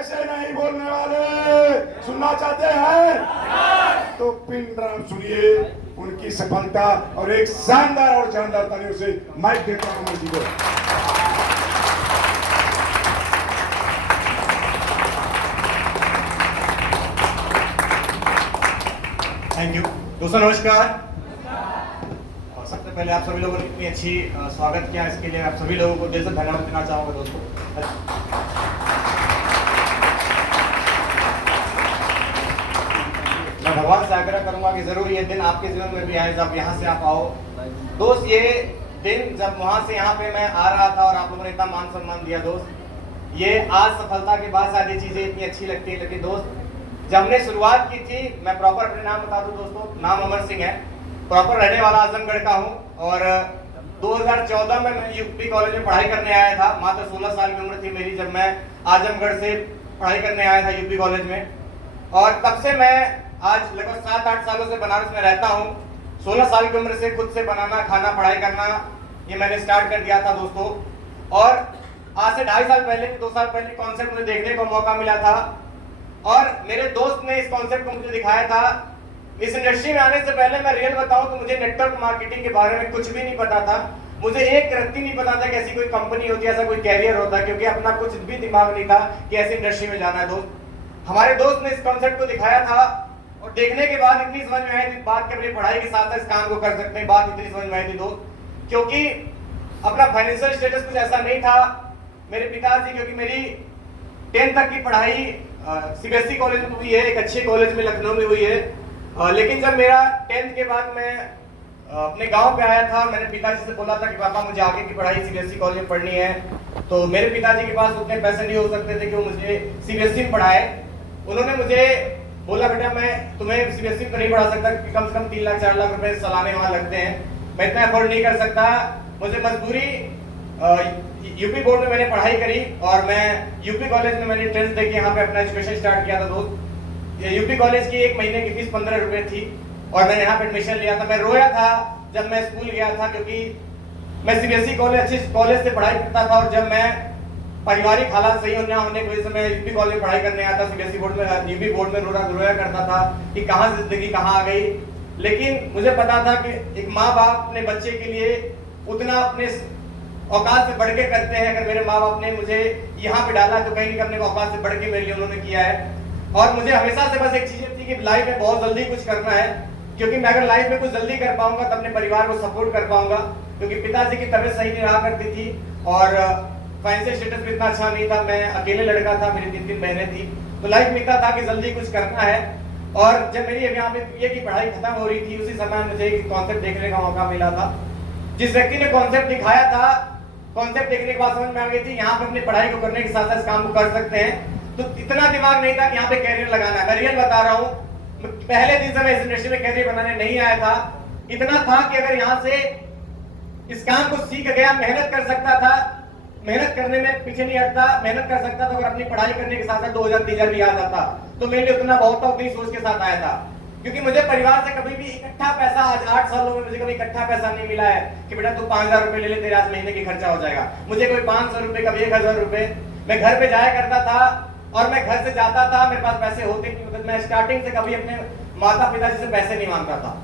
ऐसे नहीं बोलने वाले, सुनना चाहते हैं तो पिन ड्रम सुनिए उनकी सफलता और एक शानदार और शानदार तालियों से माइक देता हूं अमर जी को। Thank you. दोस्तों नमस्कार। सबसे पहले आप सभी लोगों ने इतनी अच्छी स्वागत किया, इसके लिए आप सभी लोगों को दिल से धन्यवाद देना चाहूँगा दोस्तों। मैं भगवान से आग्रह करूंगा कि जरूर ये दिन आपके जीवन में भी आए जब यहाँ से आप आओ। दोस्त ये दिन जब वहाँ से यहाँ पे मैं आ रहा था और आप लोगों ने इतना मान सम्मान दिया दोस्त, ये आज सफलता के बाद सारी चीज़ें इतनी अच्छी लगती है। लेकिन दोस्त जब हमने शुरुआत की थी, मैं प्रॉपर अपने नाम बता दूं दोस्तों, नाम अमर सिंह है, प्रॉपर रहने वाला आजमगढ़ का हूं और 2014 में मैं यूपी कॉलेज में पढ़ाई करने आया था। मात्र 16 साल की उम्र थी मेरी जब मैं आजमगढ़ से पढ़ाई करने आया था यूपी कॉलेज में। और तब से मैं आज लगभग 7-8 सालों से बनारस में रहता हूँ। 16 साल की उम्र से खुद से बनाना खाना पढ़ाई करना ये मैंने स्टार्ट कर दिया था दोस्तों। और आज से 2.5 साल पहले 2 साल पहले कॉन्सेप्ट मुझे देखने को मौका मिला था और मेरे दोस्त ने इस कॉन्सेप्ट को मुझे दिखाया था। इस इंडस्ट्री में आने से पहले मैं रियल बताऊं तो मुझे नेटवर्क मार्केटिंग के बारे में कुछ भी नहीं पता था। मुझे एक रत्ती नहीं पता था कि ऐसी कोई कंपनी होती है, ऐसा कोई कैरियर होता है, क्योंकि अपना कुछ भी दिमाग नहीं था कि ऐसी इंडस्ट्री में जाना है। दोस्त हमारे दोस्त ने इस कॉन्सेप्ट को दिखाया था और देखने के बाद इतनी समझ में आई थी बात कि अपनी पढ़ाई के साथ इस काम को कर सकते हैं। बात इतनी समझ में आई थी दोस्त, क्योंकि अपना फाइनेंशियल स्टेटस कुछ ऐसा नहीं था। मेरे पिताजी, क्योंकि मेरी 10th तक की पढ़ाई सीबीएसई कॉलेज में हुई है, एक अच्छे कॉलेज में लखनऊ में हुई है। लेकिन जब मेरा 10th के बाद मैं अपने गांव पे आया था, मैंने पिताजी से बोला था कि पापा मुझे आगे की पढ़ाई सीबीएसई कॉलेज में पढ़नी है। तो मेरे पिताजी के पास उतने पैसे नहीं हो सकते थे कि वो मुझे सीबीएसई में पढ़ाए। उन्होंने मुझे बोला बेटा मैं तुम्हें सीबीएसई में नहीं पढ़ा सकता क्योंकि कम से कम 3 लाख 4 लाख रुपए सालाने वहां लगते हैं, मैं इतना अफोर्ड नहीं कर सकता। मुझे मजबूरी यूपी बोर्ड में मैंने पढ़ाई करी और मैं यूपी कॉलेज में मैंने एंट्रेंस देके यहाँ पे अपना एजुकेशन स्टार्ट किया था दोस्त। यूपी कॉलेज की 1 महीने की फीस 15 रुपए थी और मैंने यहाँ पे एडमिशन लिया था। मैं रोया था जब मैं स्कूल गया था, क्योंकि मैं सीबीएसई कॉलेज अच्छे कॉलेज से पढ़ाई करता था और जब मैं पारिवारिक हालात सही ना होने की वजह से मैं यूपी कॉलेज में पढ़ाई करने आया था, सीबीएसई बोर्ड में यूपी बोर्ड में रोया करता था कि कहाँ जिंदगी कहाँ आ गई। लेकिन मुझे पता था कि एक माँ बाप अपने बच्चे के लिए उतना अपने औकात से बढ़ के करते हैं। अगर मेरे माँ बाप ने मुझे यहाँ पे डाला तो कहीं अपने औकात से बढ़ के मेरे लिए उन्होंने किया है। और मुझे हमेशा से बस एक चीज थी कि लाइफ में बहुत जल्दी कुछ करना है, क्योंकि मैं अगर लाइफ में कुछ जल्दी कर पाऊंगा तो अपने परिवार को सपोर्ट कर पाऊंगा। क्योंकि पिताजी की तबीयत सही नहीं रहा करती थी और फाइनेंशियल स्टेटस भी इतना अच्छा नहीं था, मैं अकेले लड़का था, मेरी 3 बहनें थी, तो लाइफ में इतना था कि जल्दी कुछ करना है। और जब मेरी यहाँ पे बीए की पढ़ाई खत्म हो रही थी, उसी समय मुझे एक कॉन्सेप्ट देखने का मौका मिला था। जिस व्यक्ति ने कॉन्सेप्ट दिखाया था, कॉन्सेप्ट देखने के बाद समझ में आ गई थी यहाँ पे अपनी पढ़ाई को करने के साथ साथ इस काम को कर सकते हैं। तो इतना दिमाग नहीं था कि यहाँ पे कैरियर लगाना है। मैं रियल बता रहा हूँ, पहले दिन से मैं इस इंडस्ट्री में कैरियर बनाने नहीं आया था। इतना था कि अगर यहाँ से इस काम को सीख गया, मेहनत कर सकता था, मेहनत करने में पीछे नहीं हटता, मेहनत कर सकता था, अगर अपनी पढ़ाई करने के साथ साथ 2000-3000 भी आ जाता तो मेरे लिए उतना बहुत था, उतनी सोच के साथ आया था। क्योंकि मुझे परिवार से कभी भी इकट्ठा पैसा, आज 8 सालों में मुझे कभी इकट्ठा पैसा नहीं मिला है कि बेटा तू 5000 रुपए ले ले, तेरे आज महीने की खर्चा हो जाएगा। मुझे कोई 500 रुपए, कभी 1000 रुपए। मैं घर पे जाया करता था और मैं घर से जाता था, मेरे पास पैसे होते नहीं, मतलब मैं स्टार्टिंग से कभी अपने माता पिता से पैसे नहीं मांगता था।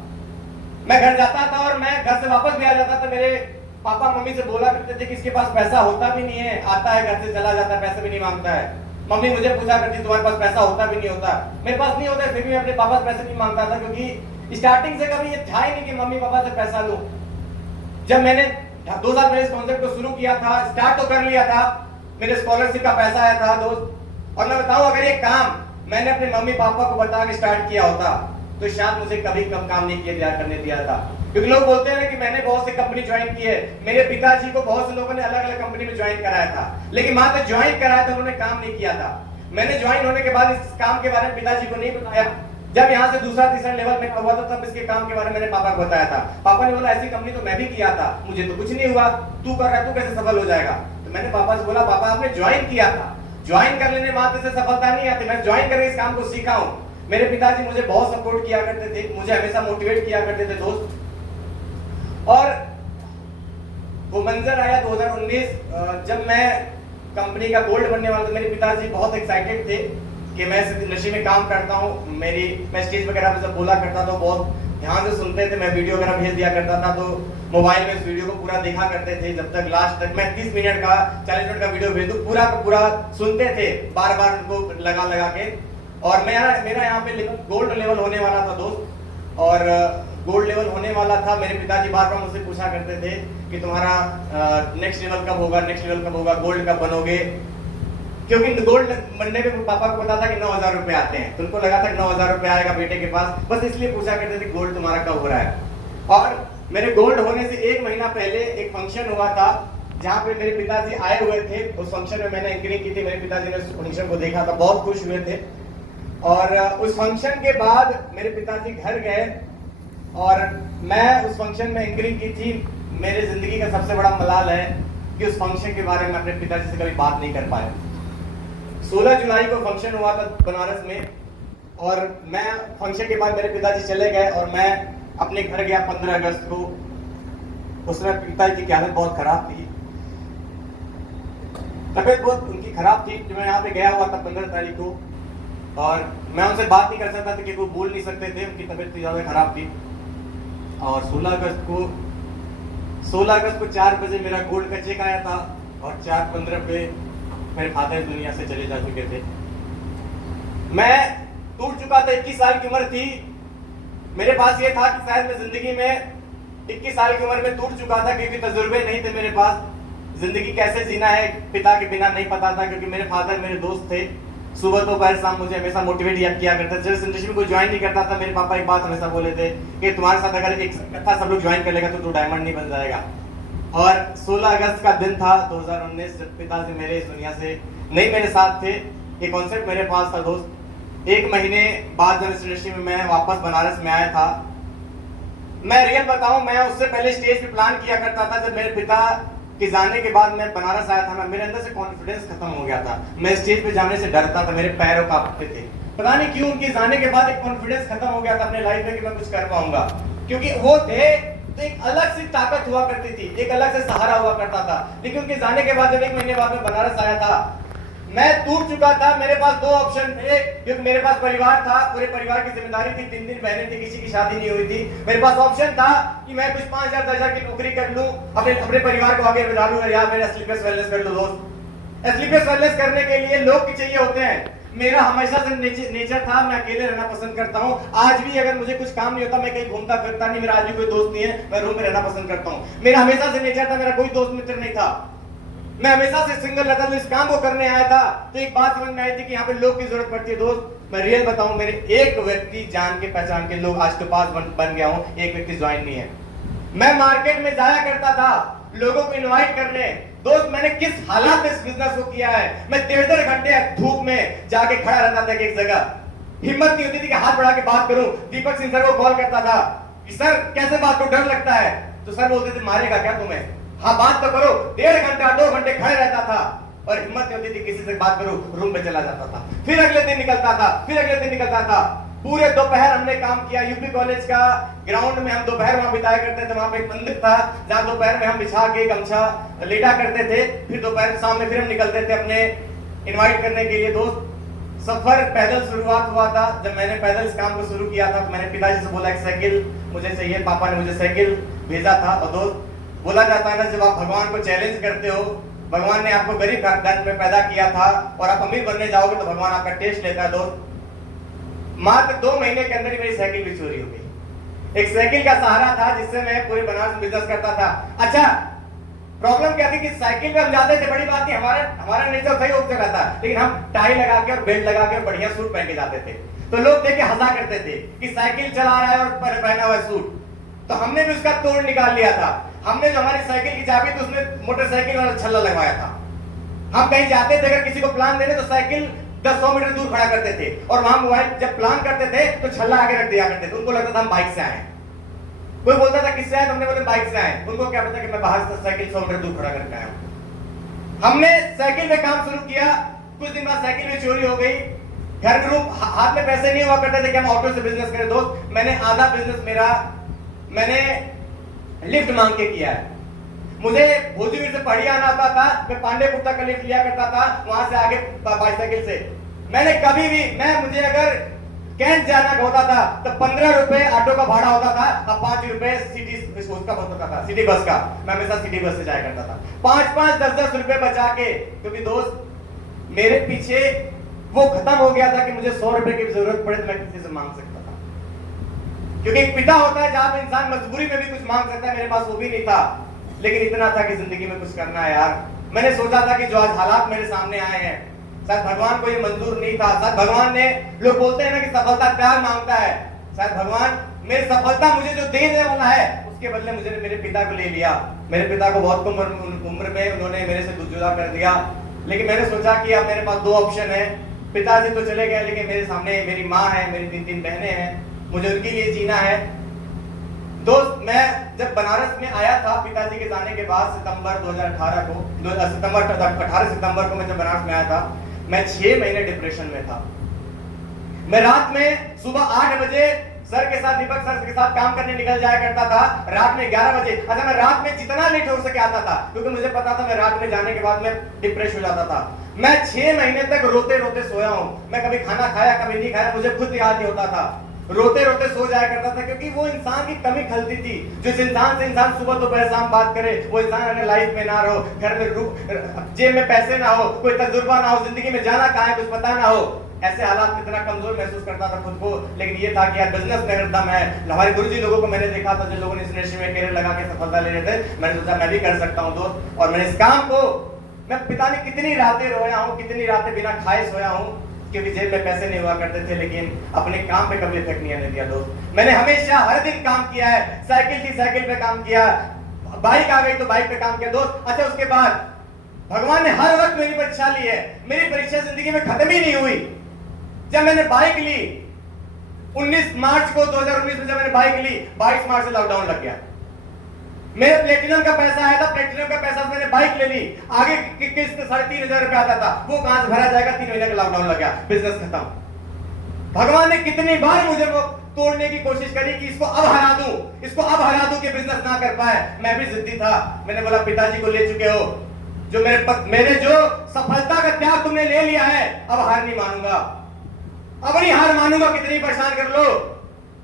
मैं घर जाता था और मैं घर से वापस भी आ जाता था, मेरे पापा मम्मी से बोला करते थे कि इसके पास पैसा होता भी नहीं है, आता है घर से चला जाता है, पैसे भी नहीं मांगता है। मम्मी मुझे पूछा करती तुम्हारे पास पैसा होता भी नहीं होता। मेरे पास नहीं होता, फिर भी मैं अपने पापा से पैसे नहीं मांगता था, क्योंकि स्टार्टिंग से कभी ये था ही नहीं कि मम्मी पापा से पैसा लूं। जब मैंने 2 साल पहले इस कॉन्सेप्ट को शुरू किया था, स्टार्ट तो कर लिया था, मेरे स्कॉलरशिप का पैसा आया था दोस्त। और मैं बताऊं, अगर ये काम मैंने अपने मम्मी पापा को बता के स्टार्ट किया होता तो शायद मुझे कभी कम काम नहीं किया करने दिया था। क्योंकि लोग बोलते हैं कि मैंने बहुत सी कंपनी ज्वाइन की है, मेरे पिताजी को बहुत से लोगों ने अलग अलग कंपनी में ज्वाइन कराया था, लेकिन मात्र ज्वाइन कराया था, उन्होंने काम नहीं किया था। मैंने ज्वाइन होने के बाद इस काम के बारे में पिताजी को नहीं बताया। जब यहाँ से दूसरा तीसरा लेवल में हुआ था तब इसके काम के बारे में मैंने पापा को बताया था। पापा ने बोला ऐसी कंपनी तो मैं भी किया था, मुझे तो कुछ नहीं हुआ, तू कर रहा है, तू कैसे सफल हो जाएगा। तो मैंने पापा से बोला पापा आपने ज्वाइन किया था, ज्वाइन कर लेने मात्र से सफलता नहीं आती, मैं ज्वाइन करके इस काम को सीखा हूँ। मेरे पिताजी मुझे बहुत सपोर्ट किया करते थे, मुझे हमेशा मोटिवेट किया करते थे दोस्त। और वो मंजर आया 2019 जब मैं कंपनी का गोल्ड बनने वाला था, मेरे पिताजी बहुत एक्साइटेड थे कि मैं इस नशे में काम करता हूँ। मैं स्टेज वगैरह पे सब बोला करता था, बहुत ध्यान से सुनते थे। मैं वीडियो वगैरह भेज दिया करता था, तो मोबाइल में इस वीडियो को पूरा देखा करते थे, जब तक लास्ट तक मैं 30 मिनट का 40 मिनट का वीडियो भेज दूं, पूरा का पूरा सुनते थे, बार बार उनको लगा लगा के। और मेरा यहाँ पे गोल्ड लेवल होने वाला था दोस्त, और गोल्ड लेवल होने वाला था। मेरे पिताजी बार बार मुझसे पूछा करते थे कि तुम्हारा नेक्स्ट लेवल कब होगा, नेक्स्ट लेवल कब होगा, गोल्ड कब बनोगे, क्योंकि गोल्ड बनने में पापा को पता था कि 9,000 रुपए आते हैं, तो उनको लगा था कि 9,000 रुपए आएगा बेटे के पास, बस इसलिए पूछा करते थे गोल्ड तुम्हारा कब हो रहा है। और मेरे गोल्ड होने से 1 महीना पहले एक फंक्शन हुआ था जहाँ पे मेरे पिताजी आए हुए थे। उस फंक्शन में मैंने एंकरिंग की थी, मेरे पिताजी ने उस फंक्शन को देखा था, बहुत खुश हुए थे। और उस फंक्शन के बाद मेरे पिताजी घर गए और मैं उस फंक्शन में एंकरिंग की थी। मेरे जिंदगी का सबसे बड़ा मलाल है कि उस फंक्शन के बारे में अपने पिताजी से कभी बात नहीं कर पाया। 16 जुलाई को फंक्शन हुआ था बनारस में, और मैं फंक्शन के बाद मेरे पिताजी चले गए और मैं अपने घर गया 15 अगस्त को। उस समय पिताजी की हालत बहुत खराब थी, तबीयत बहुत उनकी खराब थी। जो मैं यहाँ पे गया हुआ था 15 तारीख को, और मैं उनसे बात नहीं कर सकता था कि वो बोल नहीं सकते थे, उनकी तबीयत ज़्यादा खराब थी। और 16 अगस्त को 4 बजे मेरा गोल्ड का चेक आया था, और 4:15 पे मेरे फादर दुनिया से चले जा चुके थे। मैं टूट चुका था, 21 साल की उम्र थी। मेरे पास ये था कि शायद मैं जिंदगी में 21 साल की उम्र में टूट चुका था, क्योंकि तजुर्बे नहीं थे मेरे पास। जिंदगी कैसे जीना है पिता के बिना नहीं पता था, क्योंकि मेरे फादर मेरे दोस्त थे। सुबह दोपहर शाम मुझे हमेशा मोटिवेट किया करते थे। जब इंडस्ट्री में कोई ज्वाइन नहीं करता था, मेरे पापा एक बात हमेशा बोले थे कि तुम्हारे साथ अगर एक इकट्ठा सब लोग ज्वाइन कर लेगा तो तू डायमंड नहीं बन जाएगा। और 16 अगस्त का दिन था 2019, जब पिताजी मेरे इस दुनिया से नहीं मेरे साथ थे। एक कॉन्सेप्ट मेरे पास था दोस्त। 1 महीने बाद जब इस इंडस्ट्री में मैं वापस बनारस में आया था, मैं रियल बताऊं, मैं उससे पहले स्टेज पे प्लान किया करता था। जब मेरे पिता के जाने के बाद मैं बनारस आया था, मेरे अंदर से कॉन्फिडेंस खत्म हो गया था। मैं स्टेज पे जाने से डरता था, मेरे पैरों कांपते थे। पता नहीं क्यों उनके जाने के बाद एक कॉन्फिडेंस खत्म हो गया था अपने लाइफ में कि मैं कुछ कर पाऊंगा, क्योंकि वो थे तो एक अलग सी ताकत हुआ करती थी, एक अलग से सहारा हुआ करता था। लेकिन उनके जाने के बाद जब 1 महीने बाद मैं बनारस आया था, मैं टूट चुका था। मेरे पास 2 ऑप्शन थे, क्योंकि मेरे पास परिवार था, पूरे परिवार की जिम्मेदारी थी, 3 बहनें थी, किसी की शादी नहीं हुई थी। मेरे पास ऑप्शन था कि मैं कुछ 5,000 10,000 की नौकरी कर लूं, अपने परिवार को आगे बढ़ा लूं, या फिर स्लीपलेस वेलनेस कर लूं। दोस्त, स्लीपलेस वेलनेस करने के लिए लोग चाहिए होते हैं। मेरा हमेशा से नेचर था, मैं अकेले रहना पसंद करता हूँ। आज भी अगर मुझे कुछ काम नहीं होता, मैं कहीं घूमता फिरता नहीं, मेरा आज भी कोई दोस्त नहीं है, मैं रूम में रहना पसंद करता हूँ। मेरा हमेशा से नेचर था, मेरा कोई दोस्त मित्र नहीं था, मैं हमेशा से सिंगल रहता था। इस काम को करने आया था तो एक बात समझ में आई थी कि यहाँ पे लोग की जरूरत पड़ती है। दोस्त, मैं रियल बताऊं, मेरे एक व्यक्ति जान के पहचान के लोग आज तो पास बन गया हूँ, एक व्यक्ति ज्वाइन नहीं है। मैं मार्केट में जाया करता था लोगों को इनवाइट करने। दोस्त, मैंने किस हालात में इस बिजनेस को किया है। मैं 1.5 घंटे धूप में जाके खड़ा रहता था एक जगह, हिम्मत नहीं होती थी कि हाथ बढ़ा के बात करूं। दीपक सिंह सर को कॉल करता था कि सर कैसे बात को, डर लगता है। तो सर बोलते थे मारेगा क्या तुम्हें, हाँ बात तो करो। 1.5 घंटा 2 घंटे खड़े रहता था और हिम्मत नहीं होती थी किसी से बात करूं, रूम पे चला जाता था। फिर अगले दिन निकलता था। पूरे दोपहर हमने काम किया। यूपी कॉलेज का ग्राउंड में हम दोपहर वहां बिताया करते थे। वहां पे एक मंदिर था जहां दोपहर में हम बिछा के गमछा लेटा करते थे। फिर दोपहर शाम में फिर हम निकलते थे अपने इनवाइट करने के लिए। दोस्त, सफर पैदल शुरुआत हुआ था। जब मैंने पैदल इस काम को शुरू किया था तो मैंने पिताजी से बोला एक साइकिल मुझे चाहिए। पापा ने मुझे साइकिल भेजा था। और दोस्त, बोला जाता है ना, जब आप भगवान को चैलेंज करते हो, भगवान ने आपको गरीब खानदान में पैदा किया था और आप अमीर बनने जाओगे तो भगवान आपका टेस्ट लेता है। दोस्त, मात्र 2 महीने के अंदर ही मेरी साइकिल भी चोरी हो गई। एक साइकिल का सहारा था जिससे मैं पूरे बनारस में बिजनेस करता था। अच्छा, प्रॉब्लम क्या थी कि साइकिल पे हम जाते थे, बड़ी बात नहीं, हमारा नेचर सही होता रहता, लेकिन हम टाई लगा के और बेल्ट लगा के और बढ़िया सूट पहन के जाते थे। तो लोग देख के हंसा करते थे कि साइकिल चला रहा है और पहना हुआ सूट। तो हमने भी उसका तोड़ निकाल लिया था। हमने जो हमारी साइकिल की चाबी थी उसमें मोटरसाइकिल वाला छल्ला लगवाया था। हम कहीं जाते थे, अगर किसी को प्लान देने तो साइकिल 10-100 मीटर दूर खड़ा करते थे और वहां मोबाइल जब प्लान करते थे तो छल्ला आगे रख दिया करते थे। उनको लगता था हम बाइक से आए। कोई बोलता था किससे आए, हमने बोले बाइक से आए। उनको क्या पता कि मैं बाहर से साइकिल 100 मीटर दूर खड़ा करके आया हूं। हमने साइकिल में काम शुरू किया। कुछ दिन बाद साइकिल में चोरी हो गई। घर में रूप हाथ में पैसे नहीं हुआ करते थे कि हम ऑटो से बिजनेस करें। दोस्त, मैंने आधा बिजनेस मैंने लिफ्ट मांग के किया है। मुझे भोजपुर से पढ़ी आना आता था, मैं पांडे गुप्ता का लिफ्ट लिया करता था, वहां से आगे बाइसाइकिल से। मैंने कभी भी मुझे अगर कैंट जाना होता था तो 15 रुपए ऑटो का भाड़ा होता था, अब 5 रुपए सिटी उसका होता था, सिटी बस का। मैं हमेशा सिटी बस से जाया करता था, 5-5, 10-10 रुपए बचा के, क्योंकि दोस्त मेरे पीछे वो खत्म हो गया था कि मुझे 100 रुपए की जरूरत पड़े तो मैं किसी से मांग सकता था, क्योंकि एक पिता होता है जहां पे इंसान मजबूरी में भी कुछ मांग सकता है। मेरे पास वो भी नहीं था, लेकिन इतना था कि जिंदगी में कुछ करना है यार। मैंने सोचा था कि जो आज हालात मेरे सामने आए हैं, शायद भगवान को ये मंजूर नहीं था। शायद भगवान ने, लोग बोलते हैं ना कि सफलता प्यार मांगता है, शायद भगवान मेरी सफलता मुझे जो देने वाला है उसके बदले मुझे मेरे पिता को ले लिया। मेरे पिता को बहुत उम्र में उन्होंने मेरे से जुदा कर दिया। लेकिन मैंने सोचा कि अब मेरे पास 2 ऑप्शन है, पिताजी तो चले गए, लेकिन मेरे सामने मेरी माँ है, मेरी 3 बहनें हैं, मुझे उनके लिए जीना है। दोस्त, मैं जब बनारस में आया था पिताजी के जाने के बाद, सितंबर 2018 को, 18 सितंबर को मैं जब बनारस में आया था, मैं 6 महीने डिप्रेशन में था। मैं रात में सुबह 8 बजे सर के साथ, दीपक सर के साथ काम करने निकल जाया करता था, रात में 11 बजे। अच्छा, मैं रात में जितना लेट हो सके आता था, क्योंकि मुझे पता था मैं रात में जाने के बाद मैं डिप्रेस हो जाता था। मैं 6 महीने तक रोते रोते सोया हूं। मैं कभी खाना खाया, कभी नहीं खाया, मुझे खुद याद नहीं होता था। रोते रोते सो जाया करता था, क्योंकि वो इंसान की कमी खलती थी। जिस इंसान से इंसान सुबह दोपहर शाम बात करे, वो इंसान अगर लाइफ में ना रहो, घर में जेब में पैसे ना हो, कोई तजुर्बा ना हो, जिंदगी में जाना कहाँ है कुछ पता ना हो, ऐसे हालात में इतना कमजोर महसूस करता था खुद को। लेकिन ये था कि यार बिजनेस में अगर दम है, हमारे गुरुजी लोगों को मैंने देखा था, जिन लोगों ने इस इंडस्ट्री में करियर लगा के सफलता ले रहे थे, मैंने सोचा मैं भी कर सकता हूँ दोस्त। और मैंने इस काम को, मैं पिता ने कितनी रातें रोया हूँ, कितनी रातें बिना खाए सोया हूँ, क्योंकि जेब में पैसे नहीं हुआ करते थे, लेकिन अपने काम पे कभी इफेक्ट नहीं आने दिया दोस्त। मैंने हमेशा हर दिन काम किया है, साइकिल थी साइकिल पे काम किया, बाइक आ गई तो बाइक पे काम किया दोस्त। अच्छा, उसके बाद भगवान ने हर वक्त मेरी परीक्षा ली है। मेरी परीक्षा जिंदगी में खत्म ही नहीं हुई। जब मैंने बाइक ली 19 मार्च को 2019 में, जब मैंने बाइक ली 22 मार्च से लॉकडाउन लग गया। मेरे प्लेटिनम का पैसा आया था, प्लेटिनम का पैसा से मैंने बाइक ले ली, आगे की किस्त 3,500 रुपए आता था, वो कहां से भरा जाएगा, 3 महीने का लॉकडाउन लग गया, बिजनेस खत्म। भगवान ने कितनी बार मुझे वो तोड़ने की कोशिश करी कि इसको अब हरा दूं, इसको अब हरा दूं कि बिजनेस ना कर पाए। मैं भी जिद्दी था। मैंने बोला पिताजी को ले चुके हो, जो मेरे जो सफलता का त्याग तुमने ले लिया है, अब हार नहीं मानूंगा, अब नहीं हार मानूंगा, कितनी परेशान कर लो,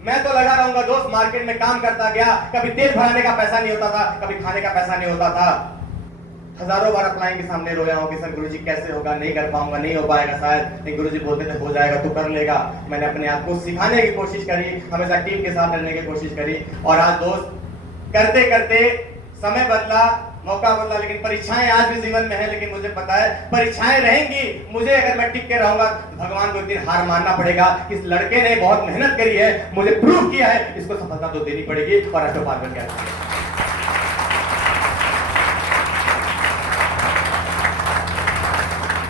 मैं तो लगा रहूंगा दोस्त। मार्केट में काम करता गया, कभी तेल भराने का पैसा नहीं होता था, कभी खाने का पैसा नहीं होता था। हजारों बार अपलाइन के सामने रोया हूं कि सर गुरुजी कैसे होगा, नहीं कर पाऊंगा, नहीं हो पाएगा शायद, लेकिन गुरुजी बोलते थे हो जाएगा, तू कर लेगा। मैंने अपने आप को सिखाने की कोशिश करी, हमेशा टीम के साथ रहने की कोशिश करी, और आज दोस्त करते करते समय बदला, मौका बदला, लेकिन परीक्षाएं आज भी जीवन में है। लेकिन मुझे पता है परीक्षाएं रहेंगी, मुझे अगर मैं टिक के रहूंगा तो भगवान को एक दिन हार मानना पड़ेगा कि इस लड़के ने बहुत मेहनत करी है, मुझे प्रूव किया है, इसको सफलता तो देनी पड़ेगी। और अशोक पार बन गया।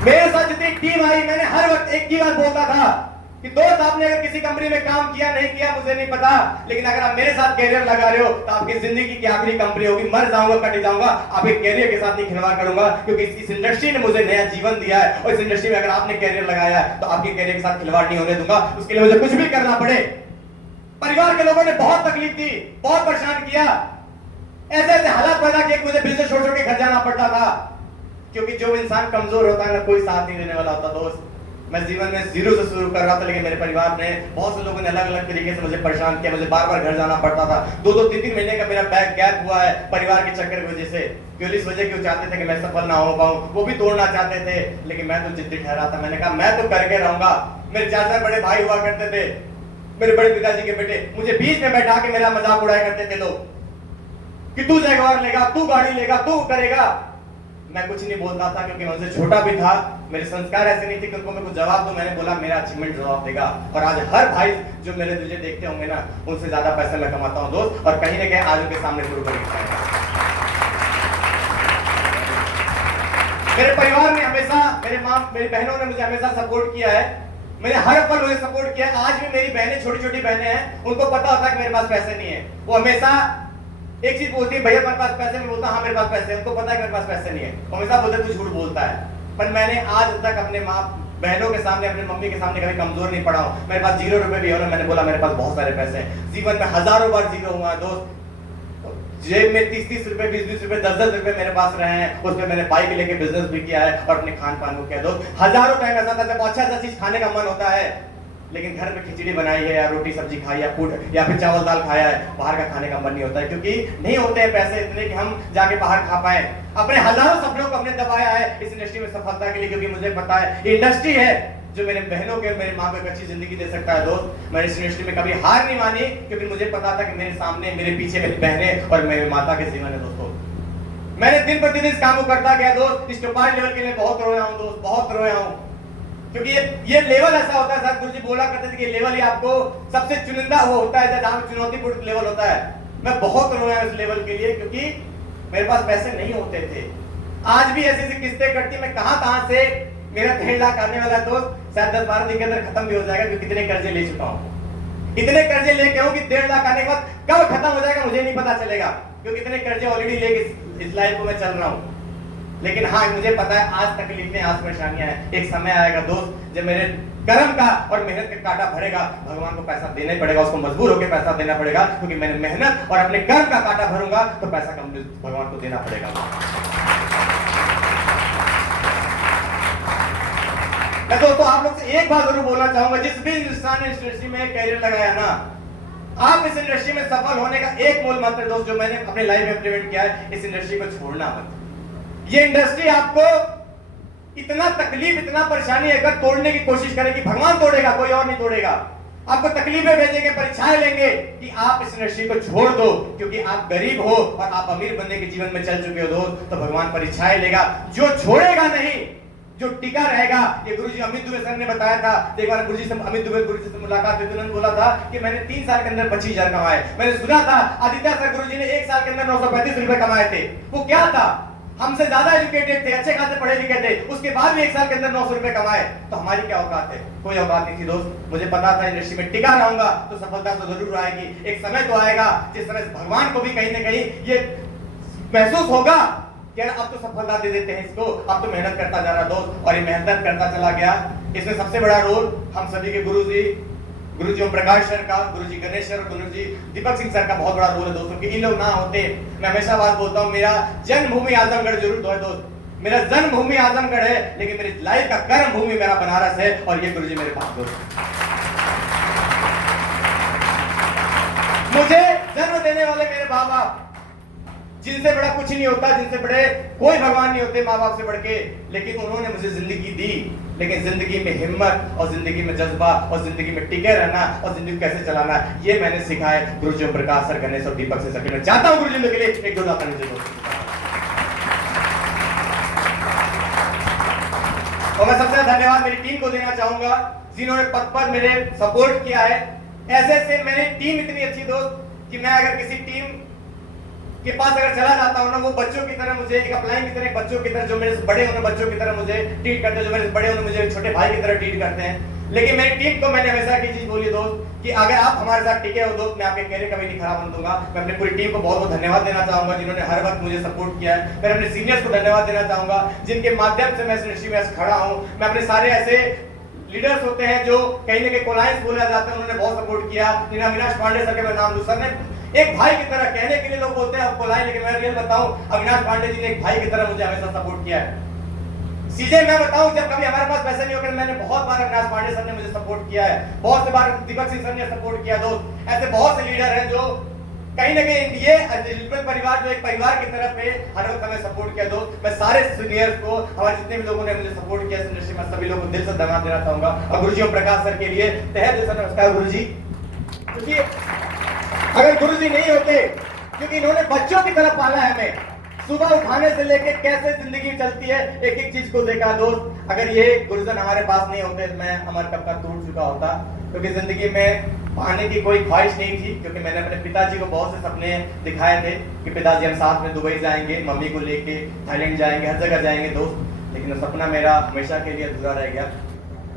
मेरे साथ जितनी टीम आई, मैंने हर वक्त एक ही बात बोलता था कि दोस्त, आपने अगर किसी कंपनी में काम किया नहीं किया मुझे नहीं पता, लेकिन अगर आप मेरे साथ कैरियर लगा रहे हो तो आपकी जिंदगी की आखिरी कंपनी होगी। मर जाऊंगा, कट जाऊंगा, आपके कैरियर के साथ नहीं खिलवाड़ करूंगा, क्योंकि इस इंडस्ट्री ने मुझे नया जीवन दिया है, और इस इंडस्ट्री में अगर आपने कैरियर लगाया है तो आपके कैरियर के साथ खिलवाड़ नहीं होने दूंगा। उसके लिए मुझे कुछ भी करना पड़े। परिवार के लोगों ने बहुत तकलीफ दी, बहुत परेशान किया, ऐसे ऐसे हालात पैदा किए कि मुझे बिजनेस छोड़ छोड़ के घर जाना पड़ता था, क्योंकि जो इंसान कमजोर होता है ना, कोई साथ नहीं देने वाला होता दोस्त। मैं जीवन में जीरो से शुरू कर रहा था, लेकिन मेरे परिवार ने, बहुत से लोगों ने अलग अलग तरीके से मुझे परेशान किया। मुझे बार बार घर जाना पड़ता था, 2-2, 3-3 महीने का मेरा बैग गैप हुआ है परिवार के चक्कर की वजह से। क्यों इस वजह क्यों चाहते थे कि मैं सफल ना हो पाऊं, वो भी तोड़ना चाहते थे, लेकिन मैं तो जिद्दी ठहरा था। मैंने कहा मैं तो करके रहूंगा। मेरे 4 बड़े भाई हुआ करते थे, मेरे बड़े पिताजी के बेटे, मुझे बीच में बैठा के मेरा मजाक उड़ाया करते थे लोग कि तू जगवार लेगा, तू गाड़ी लेगा, तू करेगा। मैं कुछ नहीं बोलता था, क्योंकि मैं उनसे छोटा भी था, मेरे संस्कार ऐसे नहीं थे कि उनको मैं कुछ जवाब दूं। मैंने बोला मेरा अचीवमेंट जवाब देगा। और आज हर भाई जो मेरे तुझे देखते होंगे ना, उनसे ज्यादा पैसा मैं कमाता हूं दोस्त, और कहीं ना कहीं आज उनके सामने शुरू कर दिया है। मेरे परिवार ने हमेशा, मेरी बहनों ने मुझे हमेशा सपोर्ट किया है, मैंने हर पल मुझे सपोर्ट किया। आज भी मेरी बहनें, छोटी छोटी बहनें हैं, उनको पता होता है कि मेरे पास पैसे नहीं है, वो हमेशा एक चीज बोलती है, भैया तुम्हारे पास पैसे, मैं बोलता हाँ मेरे पास पैसे है, उनको पता है कि मेरे पास पैसे नहीं है, हमेशा बोलते तू झूठ बोलता है। पर मैंने आज तक अपने माँ बहनों के सामने, अपनी मम्मी के सामने कभी कमजोर नहीं पड़ा हूं। मेरे पास 0 रुपए भी हो ना, मैंने बोला मेरे पास बहुत सारे पैसे हैं। जीवन में हजारों बार जीरो हुआ दोस्त, जेब में 30-30 रुपए, 20-20 रुपए, 10-10 रुपए मेरे पास रहे हैं, उसमें मैंने बाइक लेके बिजनेस भी किया है और अपने खान पान को किया। दोस्त, हजारों टाइम ऐसा था जब अच्छा चीज खाने का मन होता है, लेकिन घर में खिचड़ी बनाई है या रोटी सब्जी खाई या फूड या फिर चावल दाल खाया है, बाहर का खाने का मन नहीं होता है, क्योंकि नहीं होते हैं पैसे इतने कि हम जाके बाहर खा पाए। अपने हजारों सपनों को हमने दबाया है इस इंडस्ट्री में सफलता के लिए, क्योंकि मुझे पता है ये इंडस्ट्री है जो मेरे बहनों के, मेरे माँ को एक अच्छी जिंदगी दे सकता है। दोस्त, मैंने इस इंडस्ट्री में कभी हार नहीं मानी, क्योंकि मुझे पता था कि मेरे सामने, मेरे पीछे मेरी बहनें और मेरे माता के जीवन है। दोस्तों, मैंने दिन प्रतिदिन इस काम को करता गया। दोस्त, इस टोपाज लेवल के लिए बहुत रोया हूँ दोस्त, बहुत रोया हूँ, क्योंकि ये लेवल ऐसा होता है, सर गुरुजी बोला करते थे कि लेवल ही आपको सबसे चुनिंदा वो होता है जहां चुनौतीपूर्ण लेवल होता है। मैं बहुत रोया इस लेवल के लिए, क्योंकि मेरे पास पैसे नहीं होते थे। आज भी ऐसी किस्तें कटती, मैं कहां से मेरा 1.5 लाख आने वाला है दोस्त, शायद 10-12 दिन के अंदर खत्म भी हो जाएगा, क्योंकि कितने कर्जे ले चुका हूं। इतने कर्जे लेके हूं कि 1.5 लाख आने के बाद कब खत्म हो जाएगा मुझे नहीं पता चलेगा, क्योंकि इतने कर्जे ऑलरेडी लेके इस लाइफ को मैं चल रहा हूं। लेकिन हाँ, मुझे पता है आज तकलीफें, आज परेशानियां हैं, एक समय आएगा दोस्त जब मेरे कर्म का और मेहनत का कांटा भरेगा, भगवान को पैसा देना पड़ेगा, उसको मजबूर होकर पैसा देना पड़ेगा, क्योंकि मैंने मेहनत और अपने कर्म का कांटा भरूंगा तो पैसा कम भगवान को देना पड़ेगा। मैं दोस्तों आप लोग से एक बात जरूर बोलना चाहूंगा, जिस भी इंसान ने इंडस्ट्री में कैरियर लगाया ना, आप इस इंडस्ट्री में सफल होने का एक मूल मंत्र दोस्त जो मैंने अपने लाइफ में इम्प्लीमेंट किया है, इस इंडस्ट्री को छोड़ना मत। ये इंडस्ट्री आपको इतना तकलीफ, इतना परेशानी अगर तोड़ने की कोशिश करेगी, भगवान तोड़ेगा, कोई और नहीं तोड़ेगा। आपको तकलीफें भेजेंगे, परीक्षाएं लेंगे कि आप इस इंडस्ट्री को छोड़ दो, क्योंकि आप गरीब हो और आप अमीर बनने के जीवन में चल चुके हो दोस्त, तो भगवान परीक्षाएं लेगा। जो छोड़ेगा नहीं, जो टिका रहेगा, ये गुरुजी अमित दुबे सर ने बताया था। एक बार गुरुजी से, अमित दुबे गुरुजी से मुलाकात हुई, उन्होंने बोला था कि मैंने 3 साल के अंदर 25,000 कमाए। मैंने सुना था आदित्य सर गुरुजी ने 1 साल के अंदर 935 रुपए कमाए थे। वो क्या था, हमसे ज्यादा एजुकेटेड थे, अच्छे खासे पढ़े लिखे थे, उसके बाद भी 1 साल के अंदर 900 रुपए कमाए। तो हमारी क्या औकात है? कोई औकात नहीं थी दोस्त। मुझे पता था इंडस्ट्री में टिका रहूंगा तो सफलता तो जरूर आएगी। एक समय तो आएगा जिस समय भगवान को भी कहीं ना कहीं ये महसूस होगा कि यार अब तो सफलता दे देते हैं इसको, अब तो मेहनत करता जा रहा दोस्त, और ये मेहनत करता चला गया। इसमें सबसे बड़ा रोल हम सभी के गुरुजी ओम प्रकाश सर का, गुरुजी गणेश सर और गुरुजी दीपक सिंह सर का बहुत बड़ा रोल है दोस्तों, कि इन लोग ना होते, मैं हमेशा बात बोलता हूँ, मेरा जन्मभूमि आजमगढ़ जरूर है दोस्त, मेरा जन्मभूमि आजमगढ़ है, लेकिन मेरी लाइफ का कर्म भूमि मेरा बनारस है, और ये गुरुजी मेरे पास दोस्त। मुझे जन्म देने वाले मेरे माँ बाप, जिनसे बड़ा कुछ नहीं होता, जिनसे बड़े कोई भगवान नहीं होते माँ बाप से बढ़ के, लेकिन उन्होंने मुझे जिंदगी दी। लेकिन जिंदगी में हिम्मत और जिंदगी में जज्बा और जिंदगी में टिके रहना और जिंदगी कैसे चलाना, ये मैंने सीखा है गुरुजी ओम प्रकाश सर, गणेश और दीपक से। मैं चाहता हूँ गुरुजी के लिए एक जोरदार ताली दे दो। और मैं सबसे धन्यवाद मेरी टीम को देना चाहूंगा, जिन्होंने पद मेरे सपोर्ट किया है। ऐसे मेरी टीम इतनी अच्छी दोस्त कि मैं अगर किसी टीम के पास अगर चला जाता हूं ना, वो बच्चों की तरह मुझे, एक अपलाइन की तरह, बच्चों की तरह, जो मेरे बड़े होने बच्चों की तरह मुझे ट्रीट करते हैं, जो मेरे बड़े होने मुझे छोटे भाई की तरह ट्रीट करते हैं। लेकिन मेरी टीम को मैंने हमेशा की चीज बोली दोस्त, कि अगर आप हमारे साथ टिके हो दोस्त, मैं आपके कैरियर कभी नहीं खराब होने दूंगा। मैं अपनी पूरी टीम को बहुत बहुत धन्यवाद देना चाहूंगा, जिन्होंने हर वक्त मुझे सपोर्ट किया है। मैं अपने सीनियर्स को धन्यवाद देना चाहूंगा, जिनके माध्यम से मैं इस इंडस्ट्री में खड़ा हूँ। मैं अपने सारे ऐसे लीडर्स होते हैं जो कहीं ना कहीं कोलाइंस बोला जाता है, उन्होंने बहुत सपोर्ट किया। अविनाश पांडे सर के मैं नाम लूं, सर ने एक भाई की तरह, कहने के लिए लोग बोलते हैं आपको लाइन, लेकिन मैं रियल बताऊं, अविनाश पांडे जी ने एक भाई की तरह मुझे हमेशा सपोर्ट किया है। सीधे मैं बताऊं, जब कभी हमारे पास पैसा नहीं होकर, मैंने बहुत बार अविनाश पांडे सर ने मुझे सपोर्ट किया है, बहुत से बार दीपक सिंह सर ने सपोर्ट किया दोस्त। ऐसे बहुत से लीडर हैं जो कहीं ना कहीं ये डिजिटल परिवार जो एक परिवार की तरफ है, हर वक्त हमें सपोर्ट किया दोस्त। मैं सारे सीनियर्स को, हमारे जितने भी लोगों ने मुझे सपोर्ट किया इस इंडस्ट्री में, सभी लोगों को दिल से धन्यवाद देना चाहूंगा। और गुरुजी ओम प्रकाश सर के लिए तहे दिल से नमस्कार गुरुजी, क्योंकि अगर गुरुजी नहीं होते, क्योंकि इन्होंने बच्चों की तरफ पाला है हमें, सुबह उठाने से लेकर कैसे जिंदगी चलती है, एक एक चीज को देखा दोस्त। अगर ये गुरुजन हमारे पास नहीं होते, मैं हमारा कब का टूट चुका होता, क्योंकि जिंदगी में पाने की कोई ख्वाहिश नहीं थी। क्योंकि मैंने अपने पिताजी को बहुत से सपने दिखाए थे कि पिताजी हम साथ में दुबई जाएंगे, मम्मी को लेके थाईलैंड जाएंगे, हर जगह जाएंगे दोस्त, लेकिन वो सपना मेरा हमेशा के लिए अधूरा रह गया।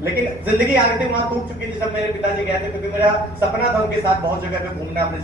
लेकिन जिंदगी आगे वहां टूट चुकी थी जब मेरे पिताजी गए थे, क्योंकि मेरा सपना था उनके साथ बहुत जगह पे घूमना, अपने